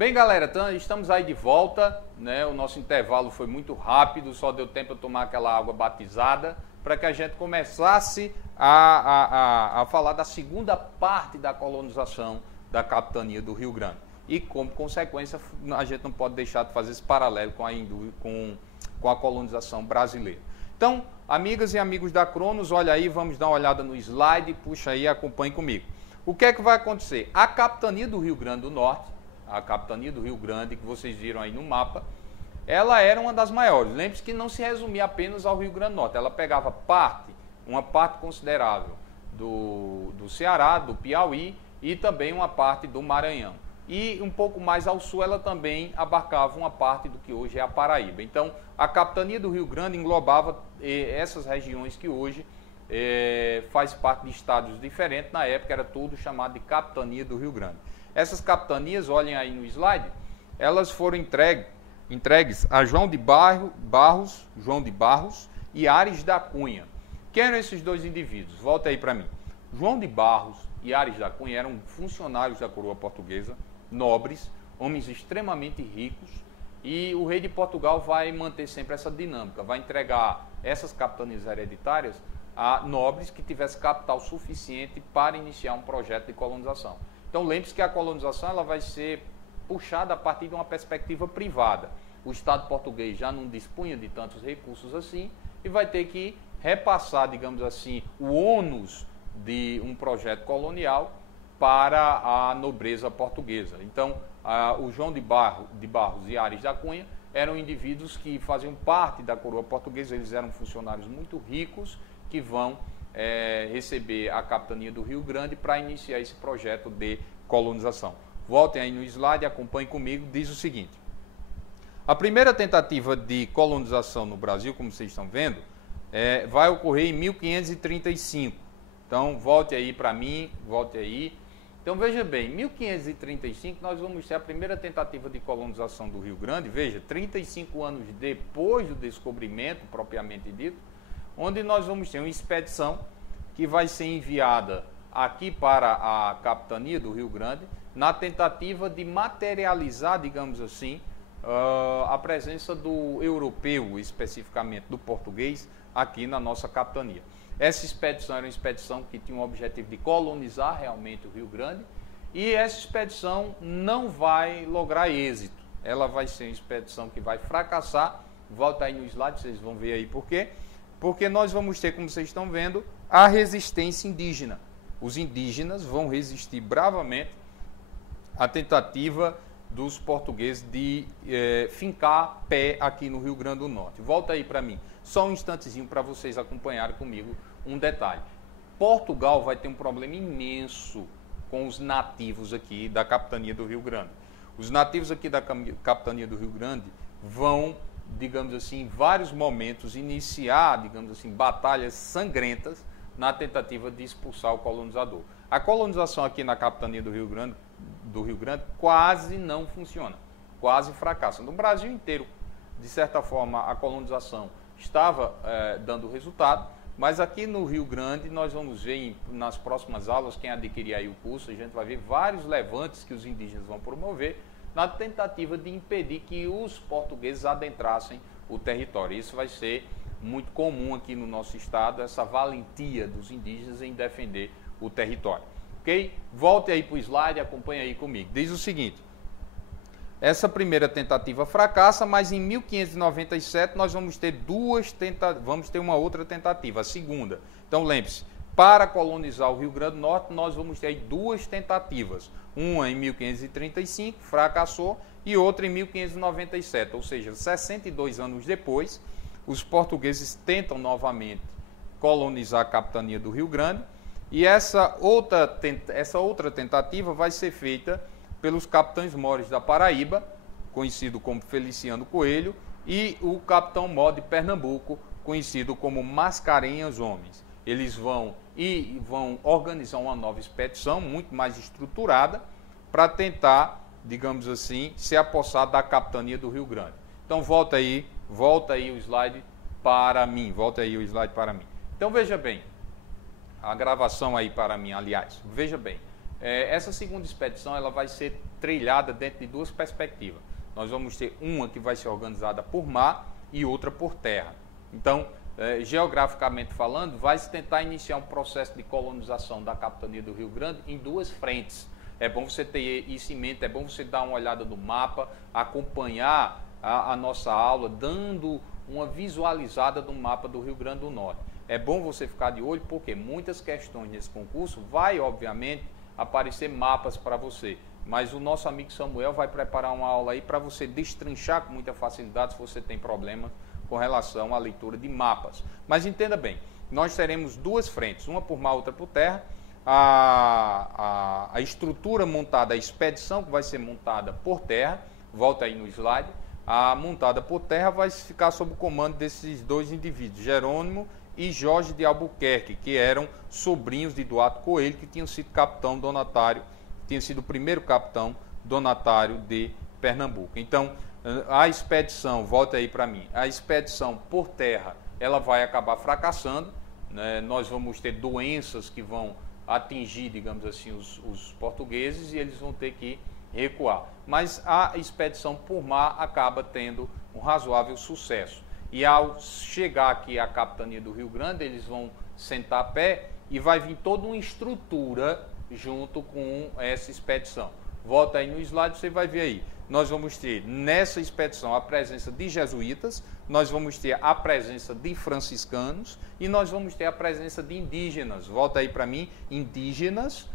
Bem, galera, então, estamos aí de volta, né? O nosso intervalo foi muito rápido, só deu tempo de tomar aquela água batizada para que a gente começasse a falar da segunda parte da colonização da capitania do Rio Grande. E, como consequência, a gente não pode deixar de fazer esse paralelo com a colonização brasileira. Então, amigas e amigos da Cronos, olha aí, vamos dar uma olhada no slide, puxa aí, acompanhe comigo. O que é que vai acontecer? A capitania do Rio Grande do Norte, a capitania do Rio Grande, que vocês viram aí no mapa, ela era uma das maiores. Lembre-se que não se resumia apenas ao Rio Grande do Norte, ela pegava uma parte considerável do Ceará, do Piauí e também uma parte do Maranhão. E um pouco mais ao sul ela também abarcava uma parte do que hoje é a Paraíba. Então, a capitania do Rio Grande englobava essas regiões que hoje faz parte de estados diferentes. Na época era tudo chamado de capitania do Rio Grande. Essas capitanias, olhem aí no slide, elas foram entregues a João de Barros e Ares da Cunha. Quem eram esses dois indivíduos? Volta aí para mim. João de Barros e Ares da Cunha eram funcionários da coroa portuguesa, nobres, homens extremamente ricos, e o rei de Portugal vai manter sempre essa dinâmica, vai entregar essas capitanias hereditárias a nobres que tivessem capital suficiente para iniciar um projeto de colonização. Então lembre-se que a colonização ela vai ser puxada a partir de uma perspectiva privada. O Estado português já não dispunha de tantos recursos assim e vai ter que repassar, digamos assim, o ônus de um projeto colonial para a nobreza portuguesa. Então, o João de Barros e Ares da Cunha eram indivíduos que faziam parte da coroa portuguesa, eles eram funcionários muito ricos que vão receber a capitania do Rio Grande para iniciar esse projeto de colonização. Voltem aí no slide, acompanhem comigo, diz o seguinte. A primeira tentativa de colonização no Brasil, como vocês estão vendo, vai ocorrer em 1535. Então, volte aí para mim, volte aí. Então, veja bem, em 1535 nós vamos ter a primeira tentativa de colonização do Rio Grande, veja, 35 anos depois do descobrimento, propriamente dito, onde nós vamos ter uma expedição que vai ser enviada aqui para a capitania do Rio Grande, na tentativa de materializar, digamos assim, a presença do europeu, especificamente do português, aqui na nossa capitania. Essa expedição era uma expedição que tinha o objetivo de colonizar realmente o Rio Grande, e essa expedição não vai lograr êxito. Ela vai ser uma expedição que vai fracassar. Volta aí no slide, vocês vão ver aí por quê. Porque nós vamos ter, como vocês estão vendo, a resistência indígena. Os indígenas vão resistir bravamente à tentativa dos portugueses de fincar pé aqui no Rio Grande do Norte. Volta aí para mim, só um instantezinho para vocês acompanharem comigo um detalhe. Portugal vai ter um problema imenso com os nativos aqui da capitania do Rio Grande. Os nativos aqui da capitania do Rio Grande vão, digamos assim, em vários momentos iniciar, digamos assim, batalhas sangrentas na tentativa de expulsar o colonizador. A colonização aqui na capitania do Rio Grande quase não funciona, quase fracassa. No Brasil inteiro, de certa forma, a colonização estava dando resultado, mas aqui no Rio Grande nós vamos ver nas próximas aulas, quem adquirir aí o curso, a gente vai ver vários levantes que os indígenas vão promover na tentativa de impedir que os portugueses adentrassem o território. Isso vai ser muito comum aqui no nosso estado, essa valentia dos indígenas em defender o território. Ok? Volte aí para o slide, acompanhe aí comigo. Diz o seguinte, essa primeira tentativa fracassa, mas em 1597 nós vamos ter uma outra tentativa, a segunda. Então lembre-se, para colonizar o Rio Grande do Norte, nós vamos ter aí duas tentativas. Uma em 1535, fracassou, e outra em 1597, ou seja, 62 anos depois, os portugueses tentam novamente colonizar a capitania do Rio Grande, e essa outra tentativa vai ser feita pelos capitães-mores da Paraíba, conhecido como Feliciano Coelho, e o capitão-mor de Pernambuco, conhecido como Mascarenhas Homens. Eles vão organizar uma nova expedição, muito mais estruturada, para tentar, digamos assim, se apossar da capitania do Rio Grande. Então, volta aí o slide para mim, Então, veja bem, a gravação aí para mim, aliás, veja bem, Essa segunda expedição ela vai ser trilhada dentro de duas perspectivas. Nós vamos ter uma que vai ser organizada por mar e outra por terra. Então, geograficamente falando, vai se tentar iniciar um processo de colonização da capitania do Rio Grande em duas frentes. É bom você ter isso em mente, é bom você dar uma olhada no mapa, acompanhar a nossa aula, dando uma visualizada do mapa do Rio Grande do Norte. É bom você ficar de olho, porque muitas questões nesse concurso vai, obviamente, aparecer mapas para você. Mas o nosso amigo Samuel vai preparar uma aula aí para você destrinchar com muita facilidade se você tem problema com relação à leitura de mapas. Mas entenda bem, nós teremos duas frentes, uma por mar, outra por terra. A estrutura montada, a expedição que vai ser montada por terra, volta aí no slide, a montada por terra vai ficar sob o comando desses dois indivíduos, Jerônimo e Jorge de Albuquerque, que eram sobrinhos de Duarte Coelho, que tinham sido capitão donatário, tinha sido o primeiro capitão donatário de Pernambuco. Então, a expedição, volta aí para mim, a expedição por terra, ela vai acabar fracassando, né? Nós vamos ter doenças que vão atingir, digamos assim, os portugueses e eles vão ter que recuar. Mas a expedição por mar acaba tendo um razoável sucesso. E ao chegar aqui à capitania do Rio Grande, eles vão sentar a pé e vai vir toda uma estrutura junto com essa expedição. Volta aí no slide, você vai ver aí. Nós vamos ter nessa expedição a presença de jesuítas, nós vamos ter a presença de franciscanos e nós vamos ter a presença de indígenas. Volta aí para mim, indígenas,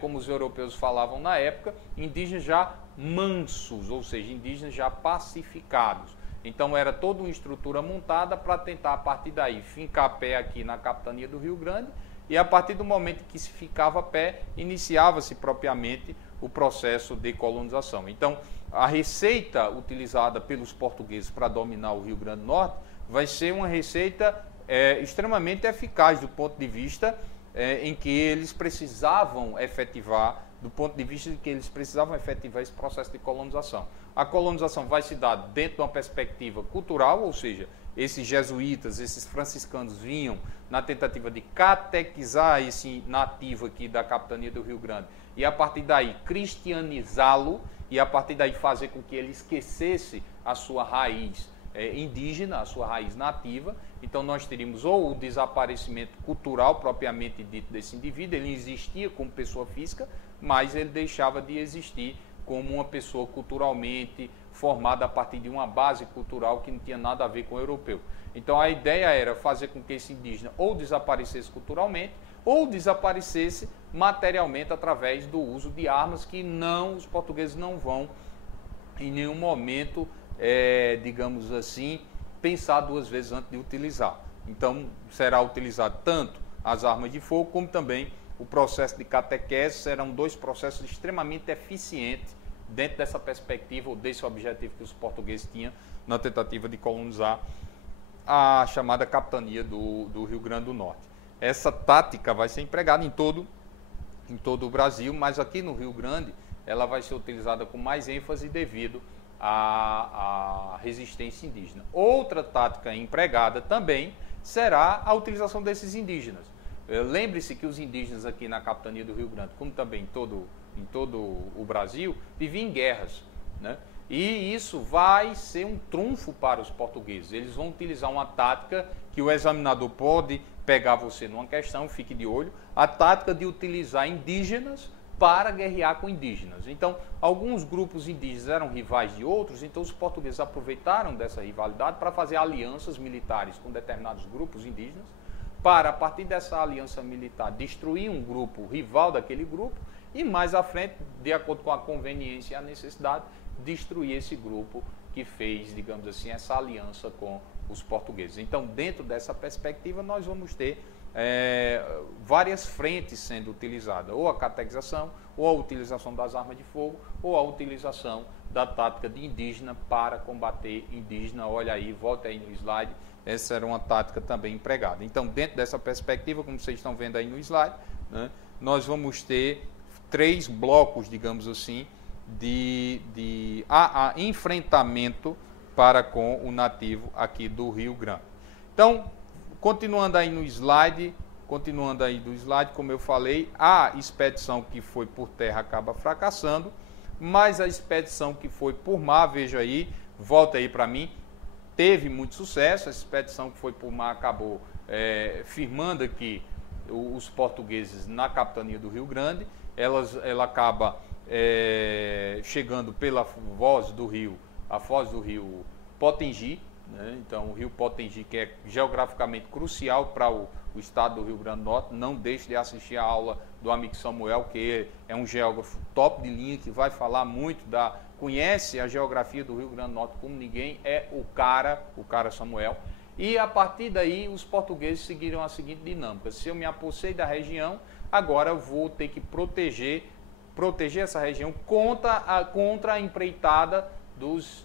como os europeus falavam na época, indígenas já mansos, ou seja, indígenas já pacificados. Então era toda uma estrutura montada para tentar a partir daí fincar pé aqui na capitania do Rio Grande e a partir do momento que se ficava a pé, iniciava-se propriamente o processo de colonização. Então, a receita utilizada pelos portugueses para dominar o Rio Grande do Norte vai ser uma receita extremamente eficaz do ponto de vista em que eles precisavam efetivar, do ponto de vista de que eles precisavam efetivar esse processo de colonização. A colonização vai se dar dentro de uma perspectiva cultural, ou seja, esses jesuítas, esses franciscanos vinham na tentativa de catequizar esse nativo aqui da capitania do Rio Grande e a partir daí cristianizá-lo e a partir daí fazer com que ele esquecesse a sua raiz indígena, a sua raiz nativa. Então nós teríamos ou o desaparecimento cultural propriamente dito desse indivíduo, ele existia como pessoa física, mas ele deixava de existir como uma pessoa culturalmente formada a partir de uma base cultural que não tinha nada a ver com o europeu. Então a ideia era fazer com que esse indígena ou desaparecesse culturalmente ou desaparecesse materialmente através do uso de armas que os portugueses não vão em nenhum momento, digamos assim, pensar duas vezes antes de utilizar. Então será utilizado tanto as armas de fogo como também o processo de catequese. Serão dois processos extremamente eficientes dentro dessa perspectiva ou desse objetivo que os portugueses tinham na tentativa de colonizar a chamada capitania do Rio Grande do Norte. Essa tática vai ser empregada em todo o Brasil, mas aqui no Rio Grande ela vai ser utilizada com mais ênfase devido à resistência indígena. Outra tática empregada também será a utilização desses indígenas. Lembre-se que os indígenas aqui na capitania do Rio Grande, como também em todo o Brasil, viviam em guerras, né? E isso vai ser um trunfo para os portugueses. Eles vão utilizar uma tática que o examinador pode pegar você numa questão, fique de olho, a tática de utilizar indígenas para guerrear com indígenas. Então, alguns grupos indígenas eram rivais de outros, então os portugueses aproveitaram dessa rivalidade para fazer alianças militares com determinados grupos indígenas, para, a partir dessa aliança militar, destruir um grupo rival daquele grupo e, mais à frente, de acordo com a conveniência e a necessidade, destruir esse grupo que fez, digamos assim, essa aliança com os portugueses. Então, dentro dessa perspectiva, nós vamos ter várias frentes sendo utilizadas, ou a catequização, ou a utilização das armas de fogo, ou a utilização da tática de indígena para combater indígena. Olha aí, volta aí no slide, essa era uma tática também empregada. Então, dentro dessa perspectiva, como vocês estão vendo aí no slide, né, nós vamos ter 3 blocos, digamos assim, de enfrentamento para com o nativo aqui do Rio Grande. Então, continuando aí no slide, continuando aí do slide, como eu falei, a expedição que foi por terra acaba fracassando, mas a expedição que foi por mar, veja aí, volta aí para mim, teve muito sucesso. A expedição que foi por mar acabou firmando aqui os portugueses na capitania do Rio Grande. Ela acaba chegando pela foz do rio, a foz do rio Potengi, né? Então o rio Potengi, que é geograficamente crucial para o estado do Rio Grande do Norte. Não deixe de assistir a aula do amigo Samuel, que é um geógrafo top de linha, que vai falar muito conhece a geografia do Rio Grande do Norte como ninguém, é o cara Samuel. E a partir daí os portugueses seguiram a seguinte dinâmica: se eu me apossei da região, agora eu vou ter que proteger essa região contra a empreitada dos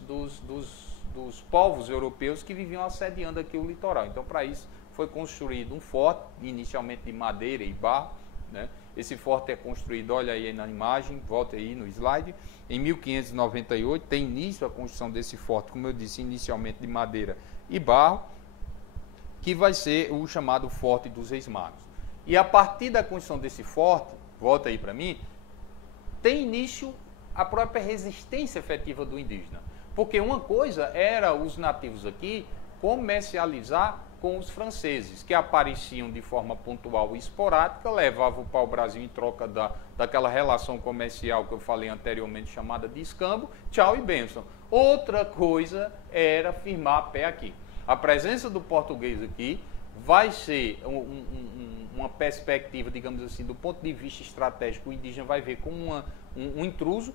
povos europeus que viviam assediando aqui o litoral. Então, para isso, foi construído um forte, inicialmente de madeira e barro, né? Esse forte é construído, olha aí na imagem, volta aí no slide, em 1598, tem início a construção desse forte, como eu disse, inicialmente de madeira e barro, que vai ser o chamado Forte dos Reis Magos. E a partir da construção desse forte, volta aí para mim, tem início a própria resistência efetiva do indígena. Porque uma coisa era os nativos aqui comercializar com os franceses, que apareciam de forma pontual e esporádica, levavam para o Brasil em troca daquela relação comercial que eu falei anteriormente, chamada de escambo, tchau e bênção. Outra coisa era firmar pé aqui. A presença do português aqui vai ser uma perspectiva, digamos assim, do ponto de vista estratégico. O indígena vai ver como um intruso,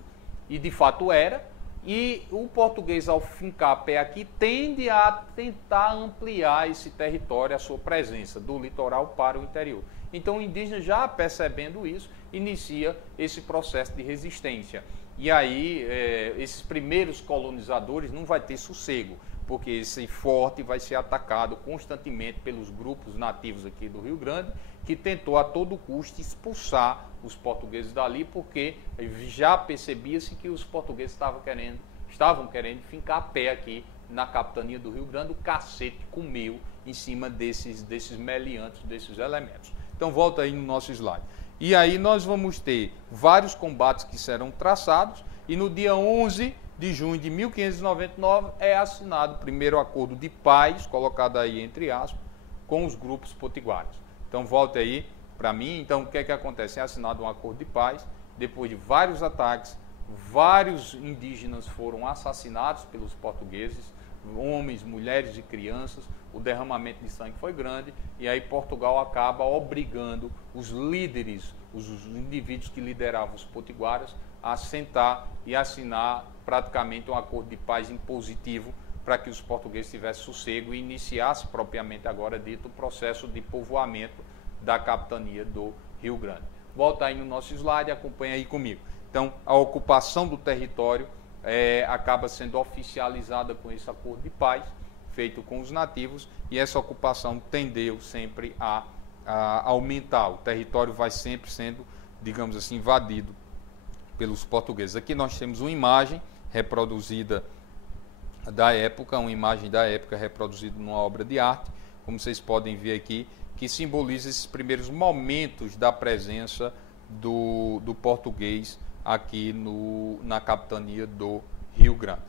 e de fato era. E o português, ao fincar pé aqui, tende a tentar ampliar esse território, a sua presença do litoral para o interior. Então o indígena, já percebendo isso, inicia esse processo de resistência. E aí esses primeiros colonizadores não vai ter sossego, porque esse forte vai ser atacado constantemente pelos grupos nativos aqui do Rio Grande, que tentou a todo custo expulsar os portugueses dali, porque já percebia-se que os portugueses estavam querendo fincar pé aqui na capitania do Rio Grande. O cacete comeu em cima desses meliantes, desses elementos. Então volta aí no nosso slide. E aí nós vamos ter vários combates que serão traçados, e no dia 11 de junho de 1599 é assinado o primeiro acordo de paz, colocado aí entre aspas, com os grupos potiguares. Então volta aí para mim. Então o que é que acontece? É assinado um acordo de paz, depois de vários ataques, vários indígenas foram assassinados pelos portugueses, homens, mulheres e crianças, o derramamento de sangue foi grande, e aí Portugal acaba obrigando os líderes, os indivíduos que lideravam os potiguaras, a sentar e assinar praticamente um acordo de paz impositivo para que os portugueses tivessem sossego e iniciasse propriamente agora dito o processo de povoamento da capitania do Rio Grande. Volta aí no nosso slide, acompanha aí comigo. Então, a ocupação do território acaba sendo oficializada com esse acordo de paz, feito com os nativos, e essa ocupação tendeu sempre a aumentar. O território vai sempre sendo, digamos assim, invadido pelos portugueses. Aqui nós temos uma imagem reproduzida da época, reproduzida numa obra de arte, como vocês podem ver aqui, que simboliza esses primeiros momentos da presença do português aqui na capitania do Rio Grande.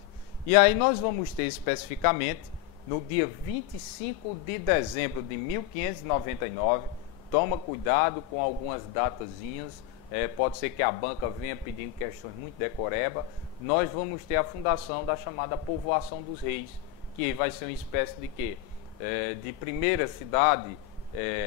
E aí nós vamos ter especificamente no dia 25 de dezembro de 1599, toma cuidado com algumas datazinhas, pode ser que a banca venha pedindo questões muito decoreba. Nós vamos ter a fundação da chamada Povoação dos Reis, que vai ser uma espécie de quê? De primeira cidade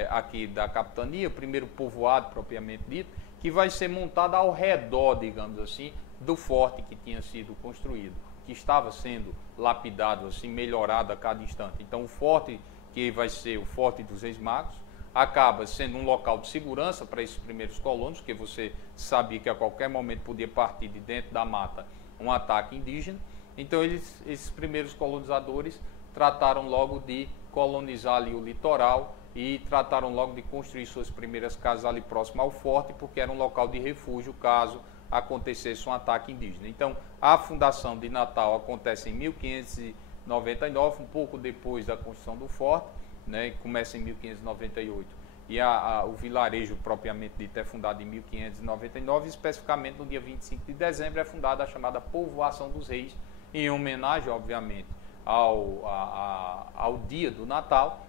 aqui da capitania, primeiro povoado propriamente dito, que vai ser montada ao redor, digamos assim, do forte que tinha sido construído, que estava sendo lapidado, assim, melhorado a cada instante. Então o forte, que vai ser o Forte dos Reis Magos, acaba sendo um local de segurança para esses primeiros colonos, porque você sabia que a qualquer momento podia partir de dentro da mata um ataque indígena. Então esses primeiros colonizadores trataram logo de colonizar ali o litoral e trataram logo de construir suas primeiras casas ali próximo ao forte, porque era um local de refúgio caso acontecesse um ataque indígena. Então a fundação de Natal acontece em 1599, um pouco depois da construção do forte, né, começa em 1598 e o vilarejo propriamente dito é fundado em 1599, especificamente no dia 25 de dezembro é fundada a chamada Povoação dos Reis, em homenagem, obviamente, ao dia do Natal.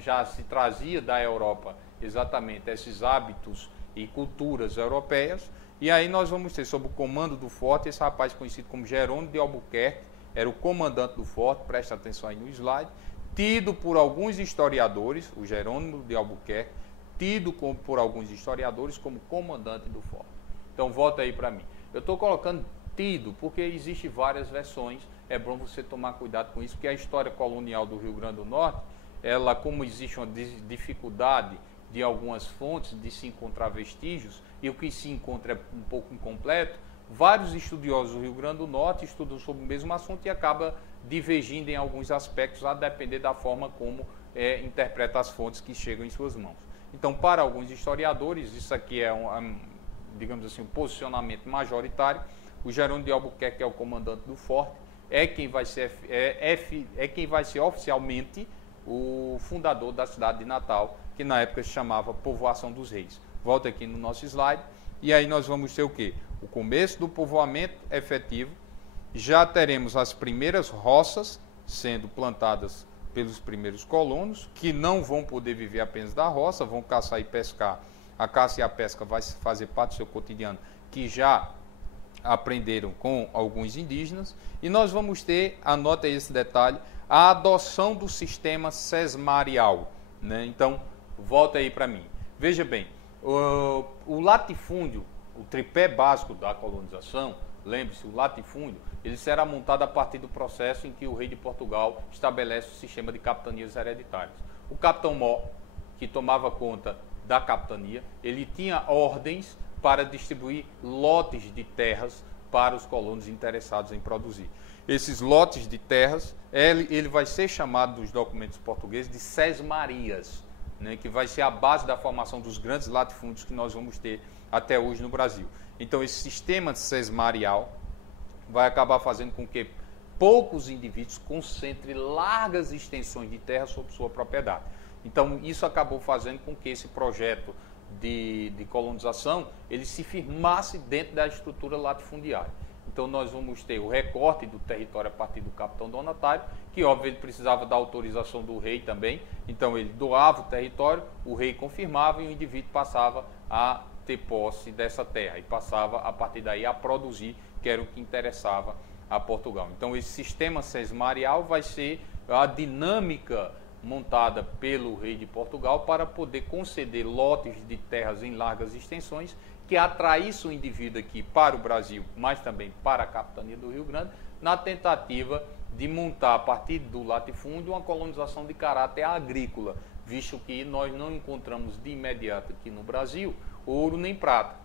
Já se trazia da Europa exatamente esses hábitos e culturas europeias, e aí nós vamos ter, sob o comando do forte, esse rapaz conhecido como Jerônimo de Albuquerque, era o comandante do forte, presta atenção aí no slide, tido por alguns historiadores, o Jerônimo de Albuquerque, por alguns historiadores como comandante do forte. Então volta aí para mim. Eu estou colocando tido porque existem várias versões, é bom você tomar cuidado com isso, porque a história colonial do Rio Grande do Norte, ela, como existe uma dificuldade de algumas fontes de se encontrar vestígios, e o que se encontra é um pouco incompleto, vários estudiosos do Rio Grande do Norte estudam sobre o mesmo assunto e acaba divergindo em alguns aspectos, a depender da forma como interpreta as fontes que chegam em suas mãos. Então, para alguns historiadores, isso aqui é digamos assim, um posicionamento majoritário. O Jerônimo de Albuquerque, que é o comandante do forte, é quem vai ser oficialmente o fundador da cidade de Natal, que na época se chamava Povoação dos Reis. Volta aqui no nosso slide, e aí nós vamos ter o quê? O começo do povoamento efetivo, já teremos as primeiras roças sendo plantadas pelos primeiros colonos, que não vão poder viver apenas da roça, vão caçar e pescar. A caça e a pesca vai fazer parte do seu cotidiano, que já aprenderam com alguns indígenas, e nós vamos ter, anota aí esse detalhe, a adoção do sistema sesmarial, né? Então, volta aí para mim. Veja bem, o latifúndio, o tripé básico da colonização, lembre-se, o latifúndio, ele será montado a partir do processo em que o rei de Portugal estabelece o sistema de capitanias hereditárias. O capitão-mor, que tomava conta da capitania, ele tinha ordens para distribuir lotes de terras para os colonos interessados em produzir. Esses lotes de terras, ele vai ser chamado dos documentos portugueses de sesmarias, né, que vai ser a base da formação dos grandes latifúndios que nós vamos ter até hoje no Brasil. Então, esse sistema sesmarial vai acabar fazendo com que poucos indivíduos concentrem largas extensões de terra sob sua propriedade. Então, isso acabou fazendo com que esse projeto de colonização ele se firmasse dentro da estrutura latifundiária. Então, nós vamos ter o recorte do território a partir do capitão donatário, que, óbvio, ele precisava da autorização do rei também. Então, ele doava o território, o rei confirmava e o indivíduo passava a ter posse dessa terra e passava, a partir daí, a produzir, que era o que interessava a Portugal. Então, esse sistema sesmarial vai ser a dinâmica montada pelo rei de Portugal para poder conceder lotes de terras em largas extensões que atraísse o indivíduo aqui para o Brasil, mas também para a capitania do Rio Grande, na tentativa de montar, a partir do latifúndio, uma colonização de caráter agrícola, visto que nós não encontramos de imediato aqui no Brasil ouro nem prata.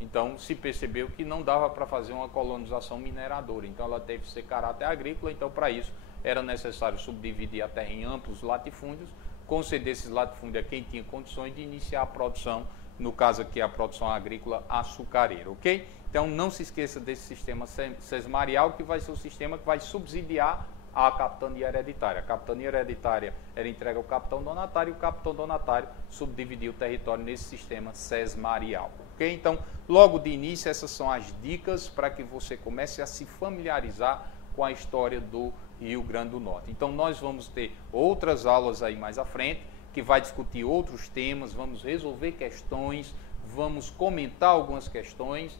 Então, se percebeu que não dava para fazer uma colonização mineradora, então ela teve que ser caráter agrícola. Então, para isso, era necessário subdividir a terra em amplos latifúndios, conceder esses latifúndios a quem tinha condições de iniciar a produção, no caso aqui a produção agrícola açucareira, ok? Então não se esqueça desse sistema sesmarial, que vai ser o sistema que vai subsidiar a capitania hereditária. A capitania hereditária era entregue ao capitão donatário e o capitão donatário subdividia o território nesse sistema sesmarial, ok? Então, logo de início, essas são as dicas para que você comece a se familiarizar com a história do Rio Grande do Norte. Então, nós vamos ter outras aulas aí mais à frente, que vai discutir outros temas, vamos resolver questões, vamos comentar algumas questões.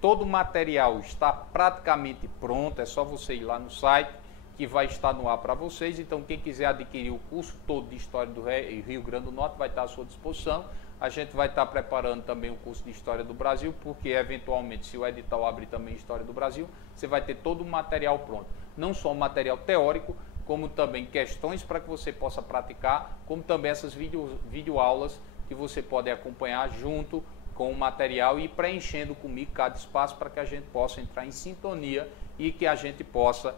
Todo o material está praticamente pronto, é só você ir lá no site, que vai estar no ar para vocês. Então, quem quiser adquirir o curso todo de História do Rio Grande do Norte vai estar à sua disposição. A gente vai estar preparando também o curso de História do Brasil, porque, eventualmente, se o edital abrir também História do Brasil, você vai ter todo o material pronto. Não só o material teórico, como também questões para que você possa praticar, como também essas videoaulas que você pode acompanhar junto com o material e preenchendo comigo cada espaço para que a gente possa entrar em sintonia e que a gente possa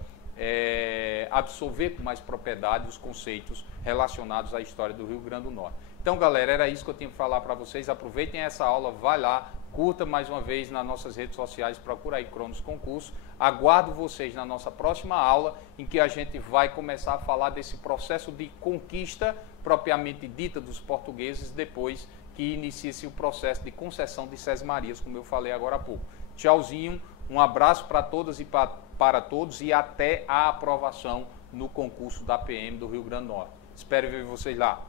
absorver com mais propriedade os conceitos relacionados à história do Rio Grande do Norte. Então, galera, era isso que eu tinha que falar para vocês. Aproveitem essa aula, vai lá, curta mais uma vez nas nossas redes sociais, procura aí Cronos Concurso. Aguardo vocês na nossa próxima aula, em que a gente vai começar a falar desse processo de conquista propriamente dita dos portugueses, depois que inicia-se o processo de concessão de Sesmarias, como eu falei agora há pouco. Tchauzinho, um abraço para todas e para todos e até a aprovação no concurso da PM do Rio Grande do Norte. Espero ver vocês lá.